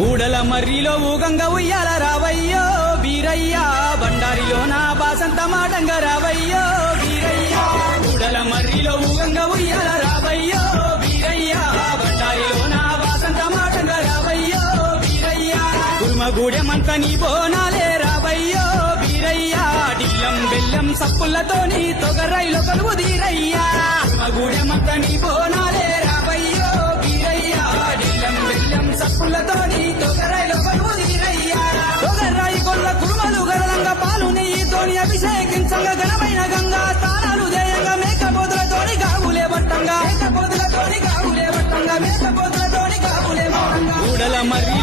ఊడల మర్రిలో ఊగంగా ఉయ్యాల రావయ్యో వీరయ్యా బండారిలో నా బాసంత మాటంగా రావయ్యో వీరయ్యా ఊడల మర్రిలో ఊగంగా ఉయ్యాల రావయ్యో వీరయ్యా బండారిలో నా బాసంత మాటంగా రావయ్యో వీరయ్యా కుర్మగూడెమంత నీ బోనాలే రావయ్యో వీరయ్యా డిల్లం బెల్లం సప్పులతోని తొగరైలో కలువు దీరయ్యా కుర్మగూడెమంత నీ బోనాలే రావయ్యో వీరయ్యా డిల్లం బెల్లం సప్పులతోని తొగరైలో కలువు దీరయ్యా తొగరాయి కొల్ల కురుమలు గరలంగా పాలు నెయ్యితోని అభిషేకించంగా ఘనమైన గంగా తానాలు జయంగా మేకపోతులతోని గావులే బట్టంగా మేకపోతులతోని గావులే బట్టంగా మేకపోతులతోని గావులే బట్టంగా ఊడల మరి